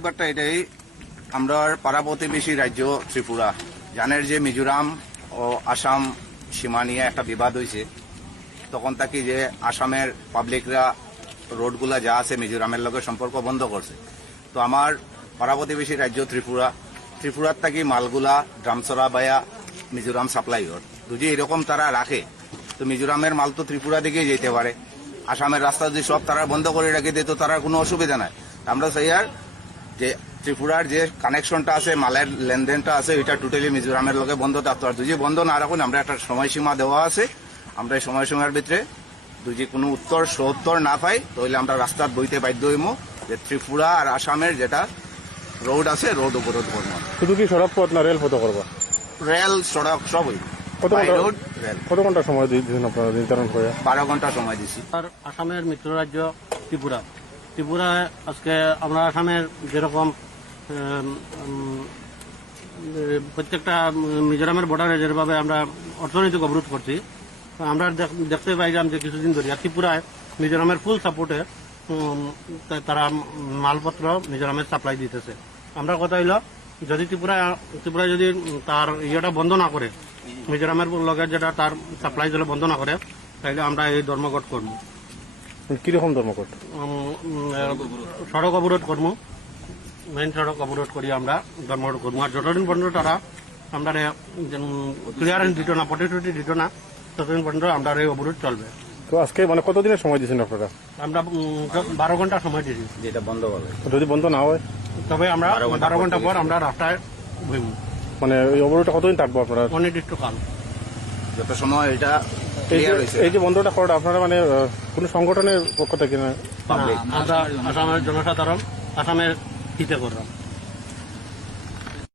প্রতিবাদটা এটাই, আমরা পাড়া প্রতিবেশী রাজ্য ত্রিপুরা জানের যে মিজোরাম ও আসাম সীমা নিয়ে একটা বিবাদ হয়েছে, তখন থাকি যে আসামের পাবলিকরা রোডগুলা যা আছে মিজোরামের লগে সম্পর্ক বন্ধ করছে। তো আমার পাড়া প্রতিবেশী রাজ্য ত্রিপুরার থাকি মালগুলা ড্রামচরা বায়া মিজোরাম সাপ্লাই হর, যদি এরকম তারা রাখে তো মিজোরামের মাল তো ত্রিপুরা দিকেই যেতে পারে। আসামের রাস্তা যদি সব তারা বন্ধ করে রাখে দেয় তো তারা কোনো অসুবিধা নাই। আমরা চাই আর যে ত্রিপুরার যে কানেকশনটা আছে, মালের লেনদেনটা আছে, এটা টোটালি মিজোরামের লগে বন্ধ থাকতো। আর যদি বন্ধ না রাখুন, আমরা একটা সময়সীমা দেওয়া আছে, আমরা এই সময়সীমার ভিতরে যদি কোনো উত্তর না পাই তাহলে আমরা রাস্তার বইতে বাধ্য হইব যে ত্রিপুরা আর আসামের যেটা রোড আছে রোড অবরোধ করবো। শুধু কি সড়ক পথ না রেল পথ করবো? রেল সড়ক সব হইব। কত ঘন্টা সময় দিয়েছেন আপনারা নির্ধারণ করে? 12 ঘন্টা সময় দিচ্ছি। আর আসামের মিত্র রাজ্য ত্রিপুরা আজকে আমরা আসামের যেরকম প্রত্যেকটা মিজোরামের বর্ডারে যেভাবে আমরা অর্থনৈতিক অবরোধ করছি, আমরা দেখতে পাইলাম যে কিছুদিন ধরে ত্রিপুরায় মিজোরামের ফুল সাপোর্টে তারা মালপত্র মিজোরামের সাপ্লাই দিতেছে। আমরা কথা হইল যদি ত্রিপুরা যদি তার ইয়েটা বন্ধ না করে, মিজোরামের লগে যেটা তার সাপ্লাই যদি বন্ধ না করে, তাহলে আমরা এই ধর্মঘট করবো। কিরকম ধর্মঘট? সড়ক অবরোধ করবো, মেইন সড়ক অবরোধ করি আমরা ধর্মঘট করবো। আর যতদিন পর্যন্ত তারা আমরা ক্লিয়ারেন্স দিত না, প্রতিশ্রুতি দিত না, ততদিন পর্যন্ত আমরা এই অবরোধ চলবে। তো আজকে মানে কতদিনের সময় দিয়েছেন আপনারা? আমরা 12 ঘন্টা সময় দিয়েছি। যেটা বন্ধ হবে, যদি বন্ধ না হয় তবে আমরা 12 ঘন্টা পর আমরা রাস্তায় বইব। মানে ওই অবরোধটা কতদিন থাকবো আপনারা? অনির্দিষ্টকাল, যত সময় এটা এই যে বন্ধটা করা আপনারা মানে কোন সংগঠনের পক্ষ থেকে না? আমরা আসামের জনসাধারণ আসামের হিতে করলাম।